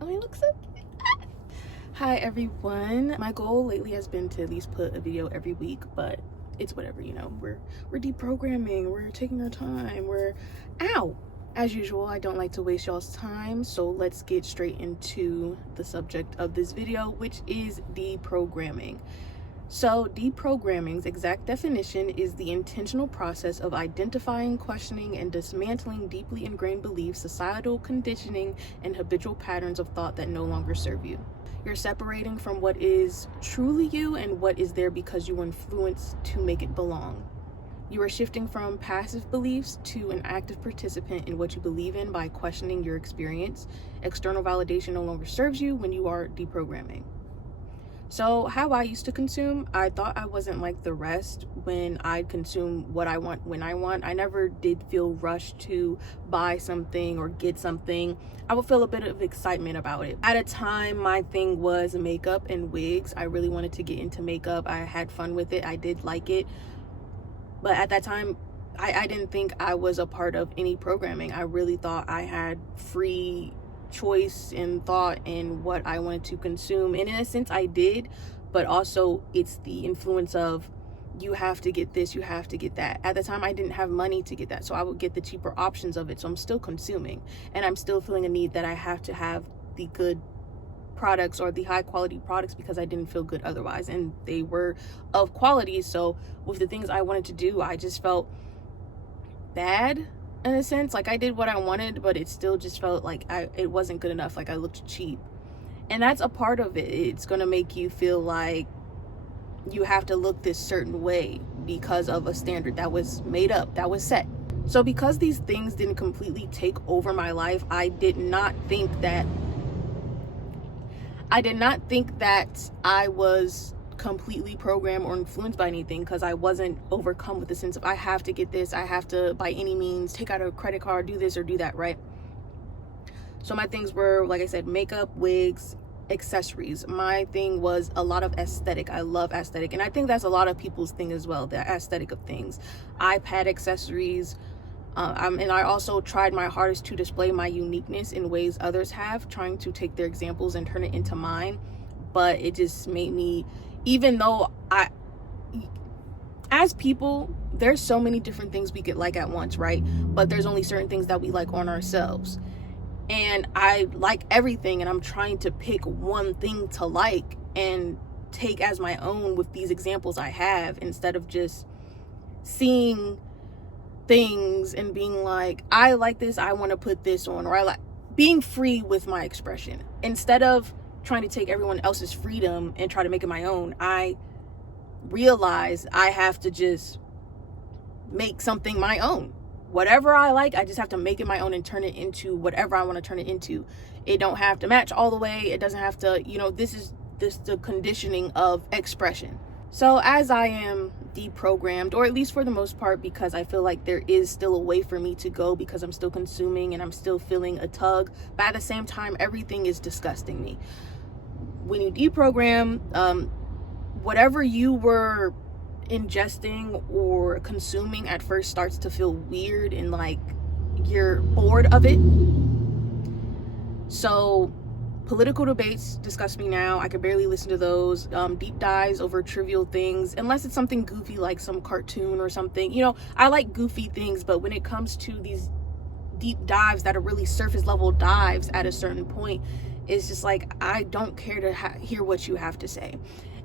Oh, he looks so cute. Hi everyone. My goal lately has been to at least put a video every week, but it's whatever, you know. We're deprogramming, we're taking our time, we're ow. As usual, I don't like to waste y'all's time, so let's get straight into the subject of this video, which is deprogramming. So, deprogramming's exact definition is the intentional process of identifying, questioning, and dismantling deeply ingrained beliefs, societal conditioning, and habitual patterns of thought that no longer serve you. You're separating from what is truly you and what is there because you were influenced to make it belong. You are shifting from passive beliefs to an active participant in what you believe in by questioning your experience. External validation no longer serves you when you are deprogramming. So how I used to consume, I thought I wasn't like the rest when I'd consume what I want when I want. I never did feel rushed to buy something or get something. I would feel a bit of excitement about it. At a time, my thing was makeup and wigs. I really wanted to get into makeup. I had fun with it. I did like it. But at that time, I didn't think I was a part of any programming. I really thought I had free choice and thought in what I wanted to consume, and in a sense I did, but also it's the influence of you have to get this, you have to get that. At the time I didn't have money to get that, so I would get the cheaper options of it. So I'm still consuming and I'm still feeling a need that I have to have the good products or the high quality products because I didn't feel good otherwise, and they were of quality. So with the things I wanted to do, I just felt bad in a sense. Like I did what I wanted, but it still just felt like it wasn't good enough. Like I looked cheap, and that's a part of it. It's gonna make you feel like you have to look this certain way because of a standard that was made up, that was set. So because these things didn't completely take over my life, I did not think that I was completely programmed or influenced by anything, because I wasn't overcome with the sense of I have to get this, I have to by any means take out a credit card, do this or do that, right? So my things were, like I said, makeup, wigs, accessories. My thing was a lot of aesthetic. I love aesthetic, and I think that's a lot of people's thing as well, the aesthetic of things. iPad accessories, and I also tried my hardest to display my uniqueness in ways others have, trying to take their examples and turn it into mine. But it just made me, even though as people, there's so many different things we could like at once, right? But there's only certain things that we like on ourselves. And I like everything, and I'm trying to pick one thing to like and take as my own with these examples I have, instead of just seeing things and being like, I like this, I want to put this on, or I like being free with my expression. Instead of trying to take everyone else's freedom and try to make it my own, I realize I have to just make something my own. Whatever I like, I just have to make it my own and turn it into whatever I want to turn it into. It don't have to match all the way. It doesn't have to, this is the conditioning of expression. So as I am deprogrammed, or at least for the most part, because I feel like there is still a way for me to go, because I'm still consuming and I'm still feeling a tug, but at the same time, everything is disgusting me. When you deprogram, whatever you were ingesting or consuming at first starts to feel weird, and like you're bored of it. So political debates disgust me now. I could barely listen to those. Deep dives over trivial things, unless it's something goofy like some cartoon or something. I like goofy things, but when it comes to these deep dives that are really surface level dives at a certain point, it's just like, I don't care to hear what you have to say.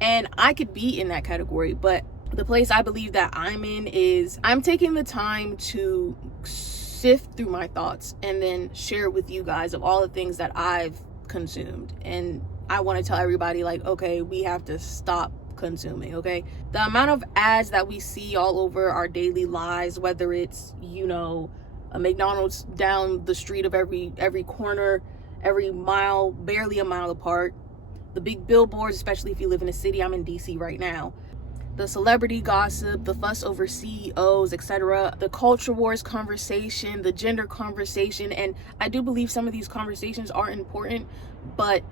And I could be in that category, but the place I believe that I'm in is I'm taking the time to sift through my thoughts and then share with you guys of all the things that I've consumed. And I want to tell everybody, like, okay, we have to stop consuming, okay? The amount of ads that we see all over our daily lives, whether it's, a McDonald's down the street of every corner, every mile, barely a mile apart, the big billboards, especially if you live in a city. I'm in DC right now. The celebrity gossip, the fuss over CEOs, etc., the culture wars conversation, the gender conversation. And I do believe some of these conversations are important, but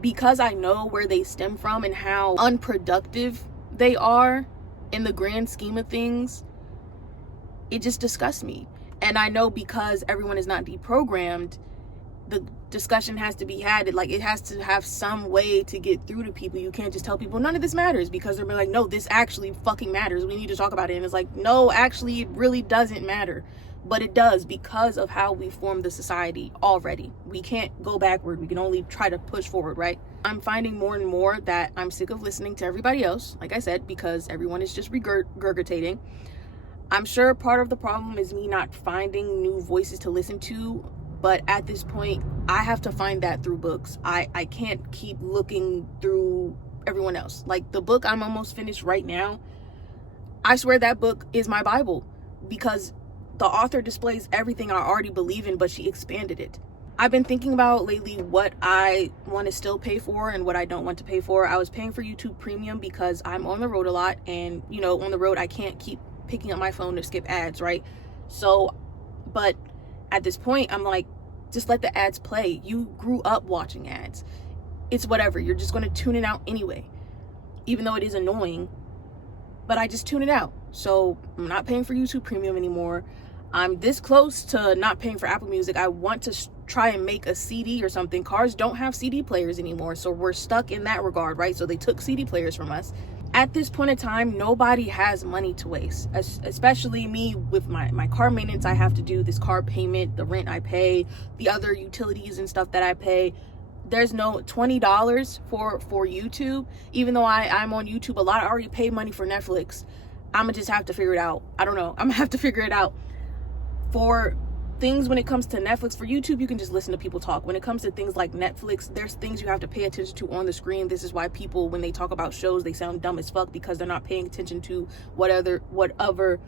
because I know where they stem from and how unproductive they are in the grand scheme of things, it just disgusts me. And I know because everyone is not deprogrammed, the discussion has to be had. It has to have some way to get through to people. You can't just tell people none of this matters, because they're like, no, this actually fucking matters, we need to talk about it. And it's like, no, actually it really doesn't matter. But it does, because of how we formed the society already. We can't go backward, we can only try to push forward, right? I'm finding more and more that I'm sick of listening to everybody else, like I said, because everyone is just regurgitating. I'm sure part of the problem is me not finding new voices to listen to, but at this point, I have to find that through books. I can't keep looking through everyone else. Like the book I'm almost finished right now, I swear that book is my Bible, because the author displays everything I already believe in, but she expanded it. I've been thinking about lately what I want to still pay for and what I don't want to pay for. I was paying for YouTube Premium because I'm on the road a lot, and you know, on the road I can't keep picking up my phone to skip ads, right? So, but at this point I'm like, just let the ads play. You grew up watching ads. It's whatever, you're just going to tune it out anyway, even though it is annoying, but I just tune it out. So I'm not paying for YouTube Premium anymore. I'm this close to not paying for Apple Music. I want to try and make a CD or something. Cars don't have CD players anymore, so we're stuck in that regard, right? So they took CD players from us. At this point in time, nobody has money to waste, especially me with my car maintenance I have to do, this car payment, the rent I pay, the other utilities and stuff that I pay. There's no $20 for YouTube. Even though I'm on YouTube a lot, I already pay money for Netflix. I'ma just have to figure it out. I don't know, I'm gonna have to figure it out. For things when it comes to Netflix, for YouTube you can just listen to people talk. When it comes to things like Netflix, there's things you have to pay attention to on the screen. This is why people, when they talk about shows, they sound dumb as fuck, because they're not paying attention to whatever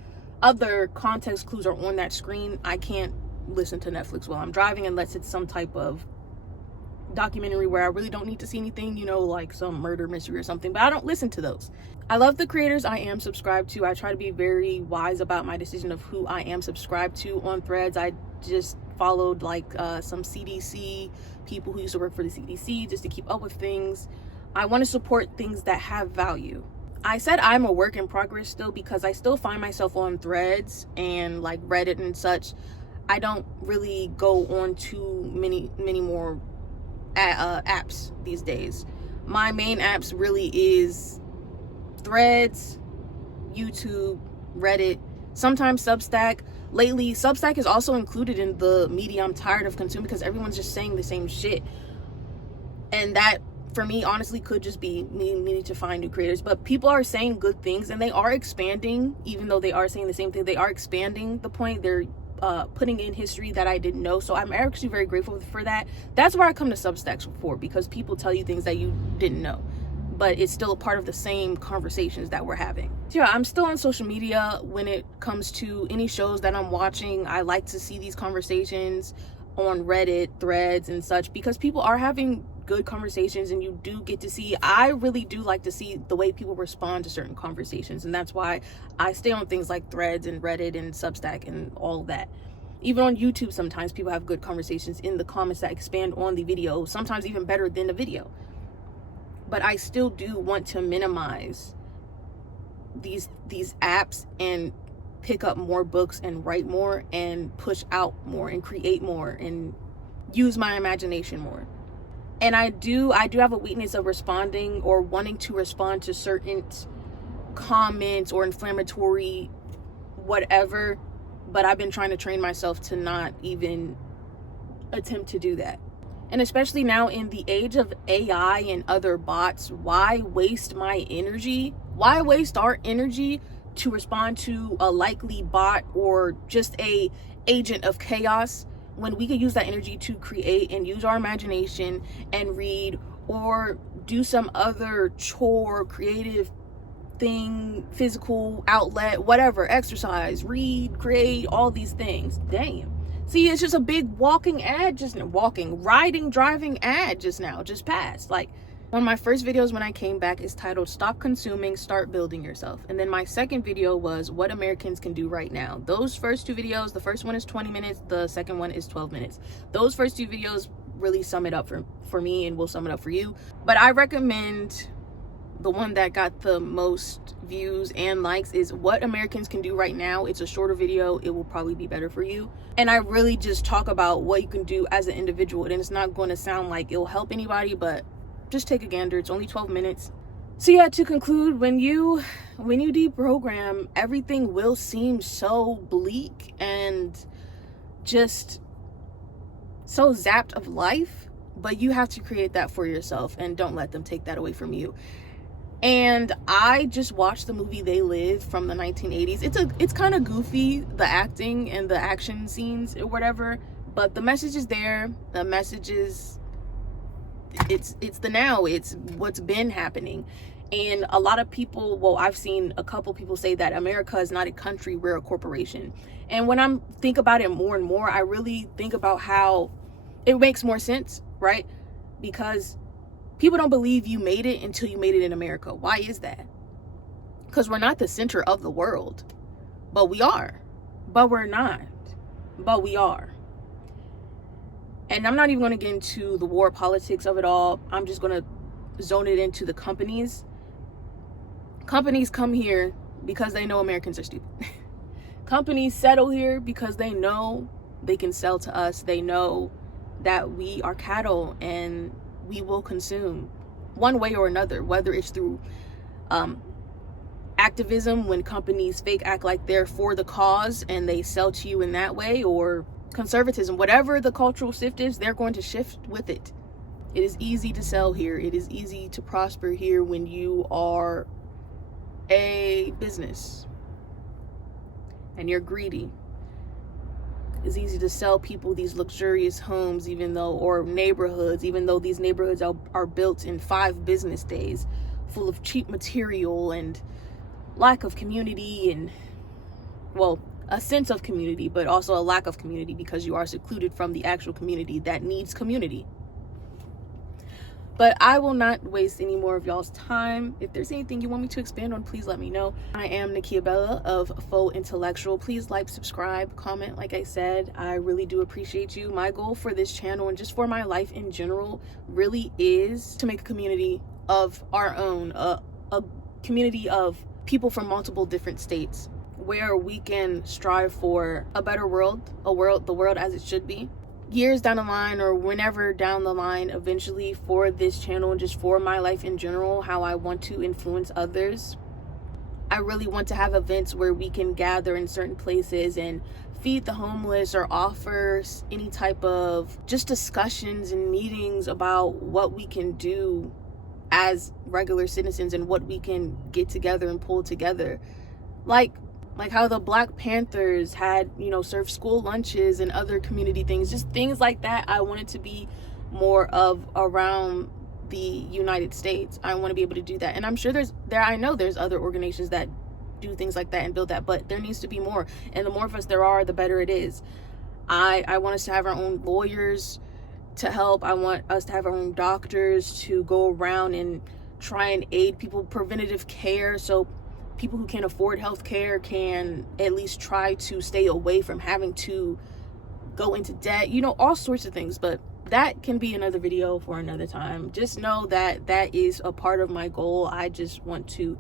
other context clues are on that screen. I can't listen to Netflix while I'm driving unless it's some type of documentary where I really don't need to see anything, you know, like some murder mystery or something, but I don't listen to those. I love the creators I am subscribed to. I try to be very wise about my decision of who I am subscribed to on Threads. I just followed like some CDC people who used to work for the CDC just to keep up with things. I want to support things that have value. I said I'm a work in progress still, because I still find myself on Threads and like Reddit and such. I don't really go on too many more apps these days. My main apps really is Threads, YouTube, Reddit, sometimes Substack. Lately, Substack is also included in the media I'm tired of consuming, because everyone's just saying the same shit. And that, for me, honestly, could just be me needing to find new creators. But people are saying good things, and they are expanding, even though they are saying the same thing. They are expanding the point. They're putting in history that I didn't know. So I'm actually very grateful for that. That's where I come to Substacks for, because people tell you things that you didn't know, but it's still a part of the same conversations that we're having. So yeah, I'm still on social media when it comes to any shows that I'm watching. I like to see these conversations on Reddit, Threads, and such, because people are having good conversations, and you do get to see, I really do like to see the way people respond to certain conversations, and that's why I stay on things like Threads and Reddit and Substack and all that. Even on YouTube, sometimes people have good conversations in the comments that expand on the video, sometimes even better than the video. But I still do want to minimize these apps and pick up more books and write more and push out more and create more and use my imagination more. And I do have a weakness of responding or wanting to respond to certain comments or inflammatory whatever, but I've been trying to train myself to not even attempt to do that. And especially now in the age of AI and other bots, why waste my energy? Why waste our energy to respond to a likely bot or just a agent of chaos, when we could use that energy to create and use our imagination and read or do some other chore, creative thing, physical outlet, whatever, exercise, read, create, all these things. Damn. See, it's just a big driving ad just passed. Like, one of my first videos when I came back is titled Stop Consuming, Start Building Yourself. And then my second video was What Americans Can Do Right Now. Those first two videos, the first one is 20 minutes, the second one is 12 minutes. Those first two videos really sum it up for me, and will sum it up for you. But I recommend the one that got the most views and likes is what Americans can do right now. It's a shorter video. It will probably be better for you. And I really just talk about what you can do as an individual. And it's not going to sound like it'll help anybody, but just take a gander. It's only 12 minutes. So yeah, to conclude, when you deprogram, everything will seem so bleak and just so zapped of life, but you have to create that for yourself, and don't let them take that away from you. And I just watched the movie They Live from the 1980s. It's kind of goofy, the acting and the action scenes or whatever, but the message is there. The message is, it's the now, it's what's been happening. And a lot of people, well, I've seen a couple people say that America is not a country, we're a corporation. And when I think about it more and more, I really think about how it makes more sense, right? Because people don't believe you made it until you made it in America. Why is that? Because we're not the center of the world, but we are. But we're not, but we are. And I'm not even going to get into the war politics of it all. I'm just going to zone it into the companies. Companies come here because they know Americans are stupid. Companies settle here because they know they can sell to us. They know that we are cattle and we will consume one way or another, whether it's through activism, when companies fake act like they're for the cause and they sell to you in that way, or conservatism. Whatever the cultural shift is, they're going to shift with it. It is easy to sell here. It is easy to prosper here when you are a business and you're greedy. It's easy to sell people these luxurious homes, or neighborhoods, even though these neighborhoods are built in 5 business days, full of cheap material and lack of community, and, well, a sense of community, but also a lack of community because you are secluded from the actual community that needs community. But I will not waste any more of y'all's time. If there's anything you want me to expand on, please let me know. I am Nakia Bella of Faux Intellectual. Please like, subscribe, comment. Like I said, I really do appreciate you. My goal for this channel and just for my life in general really is to make a community of our own, a community of people from multiple different states, where we can strive for a better world, the world as it should be. Years down the line, or whenever down the line, eventually, for this channel and just for my life in general, how I want to influence others, I really want to have events where we can gather in certain places and feed the homeless, or offer any type of just discussions and meetings about what we can do as regular citizens and what we can get together and pull together. Like how the Black Panthers had, served school lunches and other community things, just things like that. I want it to be more of around the United States. I want to be able to do that. And I'm sure I know there's other organizations that do things like that and build that, but there needs to be more. And the more of us there are, the better it is. I want us to have our own lawyers to help. I want us to have our own doctors to go around and try and aid people, preventative care, so people who can't afford health care can at least try to stay away from having to go into debt, all sorts of things. But that can be another video for another time. Just know that that is a part of my goal. I just want to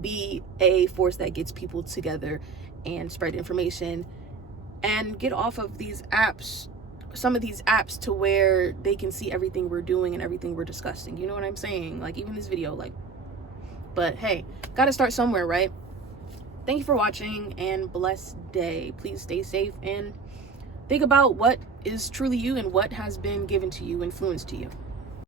be a force that gets people together and spread information and get off of these apps, some of these apps, to where they can see everything we're doing and everything we're discussing. You know what I'm saying? Like, even this video, but hey, gotta start somewhere, right? Thank you for watching, and blessed day. Please stay safe and think about what is truly you and what has been given to you, influenced to you.